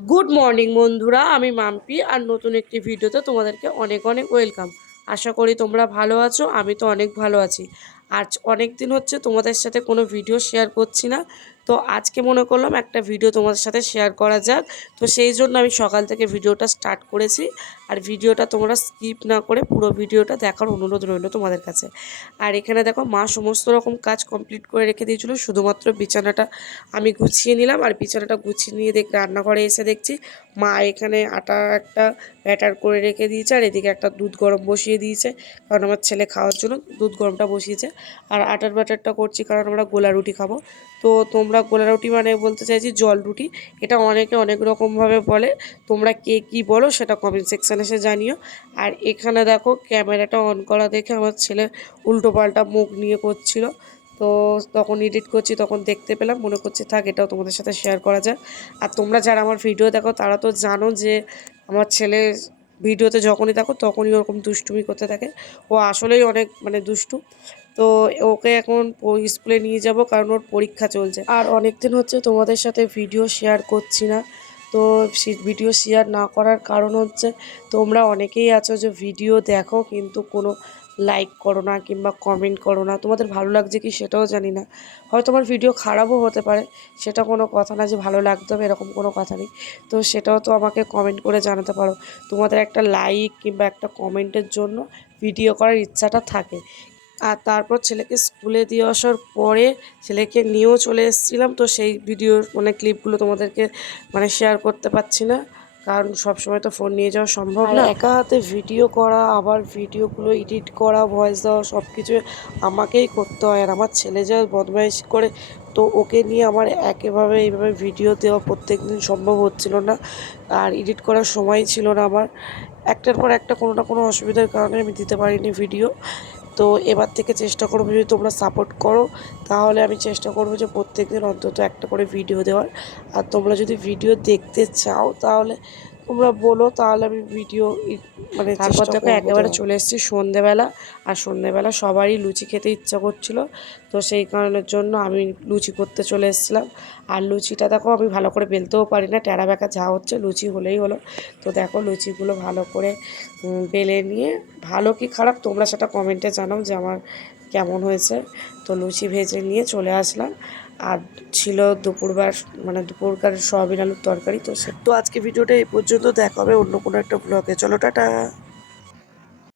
Good morning বন্ধুরা। আমি মাম্পি আর নতুন একটি ভিডিওতে তোমাদেরকে অনেক অনেক ওয়েলকাম আশা করি তোমরা ভালো আছো, আমি তো অনেক ভালো আছি। আজ অনেক দিন হচ্ছে তোমাদের সাথে কোনো ভিডিও শেয়ার করছি না। তো আজকে মনে করলাম একটা ভিডিও তোমাদের সাথে শেয়ার করা যাক। তো সেই জন্য আমি সকাল থেকে ভিডিওটা স্টার্ট করেছি আর ভিডিওটা তোমরা স্কিপ না করে পুরো ভিডিওটা দেখার অনুরোধ রইল তোমাদের কাছে। আর এখানে দেখো মা সমস্ত রকম কাজ কমপ্লিট করে রেখে দিয়েছিল, শুধুমাত্র বিছানাটা আমি গুছিয়ে নিলাম আর বিছানাটা গুছিয়ে নিয়ে দেখ রান্নাঘরে এসে দেখছি মা এখানে আটা একটা ব্যাটার করে রেখে দিয়েছে আর এদিকে একটা দুধ গরম বসিয়ে দিয়েছে, কারণ আমার ছেলে খাওয়ার জন্য দুধ গরমটা বসিয়েছে। আর আটার ব্যাটারটা করছি কারণ আমরা গোলা রুটি খাব। তো তোমরা গোলা রুটি মানে বলতে চাইছি জল রুটি। এটা অনেকে অনেক রকমভাবে বলে। তোমরা কে কি বলো সেটা কমেন্ট সেকশানে এসে জানিও। আর এখানে দেখো ক্যামেরাটা অন করা দেখে আমার ছেলে উল্টো পাল্টা মুখ নিয়ে করছিল। তো তখন এডিট করছি, তখন দেখতে পেলাম। মনে করছি, থাক, এটাও তোমাদের সাথে শেয়ার করা যায় আর তোমরা যারা আমার ভিডিও দেখো, তারা তো জানো যে আমার ছেলে ভিডিওতে যখনই দেখো, তখনই ওরকম দুষ্টুমি করতে থাকে। ও আসলেই অনেক মানে দুষ্টু। তো ওকে এখন স্কুলে নিয়ে যাব কারণ ওর পরীক্ষা চলছে। আর অনেক দিন হচ্ছে তোমাদের সাথে ভিডিও শেয়ার করছি না। তো ভিডিও শেয়ার না করার কারণ হচ্ছে তোমরা অনেকেই আছো যে ভিডিও দেখো কিন্তু কোনো লাইক করো না কিংবা কমেন্ট করো না। তোমাদের ভালো লাগছে কি সেটাও জানি না। হয়তো আমার ভিডিও খারাপও হতে পারে, সেটা কোনো কথা না যে ভালো লাগতে হবে এরকম কোনো কথা নেই। তো সেটাও তো আমাকে কমেন্ট করে জানাতে পারো। তোমাদের একটা লাইক কিংবা একটা কমেন্টের জন্য ভিডিও করার ইচ্ছাটা থাকে। আর তারপর ছেলেকে স্কুলে দিয়ে আসার পরে ছেলেকে নিয়েও চলে এসেছিলাম। তো সেই ভিডিওর মানে ক্লিপগুলো তোমাদেরকে মানে শেয়ার করতে পারছি না। কারণ সবসময় তো ফোন নিয়ে যাওয়া সম্ভব না। একা হাতে ভিডিও করা, আবার ভিডিওগুলো এডিট করা ভয়েস দেওয়া সব কিছু আমাকেই করতে হয়। আর আমার ছেলে যা বদমাইশ করে, তো ওকে নিয়ে আমার একেভাবে এইভাবে ভিডিও দেওয়া প্রত্যেক দিন সম্ভব হচ্ছিল না। আর এডিট করার সময় ছিল না আমার। একটার পর একটা কোনো না কোনো অসুবিধার কারণে আমি দিতে পারিনি ভিডিও তো এবার থেকে চেষ্টা করব যদি তোমরা সাপোর্ট করো, তাহলে আমি চেষ্টা করব যে প্রত্যেক দিন অন্তত একটা করে ভিডিও দেওয়ার। আর তোমরা যদি ভিডিও দেখতে চাও, তাহলে তোমরা বলো তাহলে আমি ভিডিও মানে তারপর থেকে একেবারে চলে এসেছি সন্ধেবেলা আর সন্ধেবেলা সবারই লুচি খেতে ইচ্ছা করছিল তো সেই কারণের জন্য আমি লুচি করতে চলে এসেছিলাম। আর লুচিটা দেখো আমি ভালো করে বেলতেও পারি না টেরা ব্যাকা যা হচ্ছে লুচি হলেই হলো। তো দেখো লুচিগুলো ভালো করে বেলে নিয়ে ভালো কি খারাপ তোমরা সেটা কমেন্টে জানাও যে আমার কেমন হয়েছে? তো লুচি ভেজে নিয়ে চলে আসলাম। আর ছিল দুপুরবার মানে দুপুরকার সয়াবিন আলুর তরকারি, তো সে তো আজকে ভিডিওটা এই পর্যন্ত। দেখা হবে অন্য কোনো একটা ব্লগে চলো, টাটা!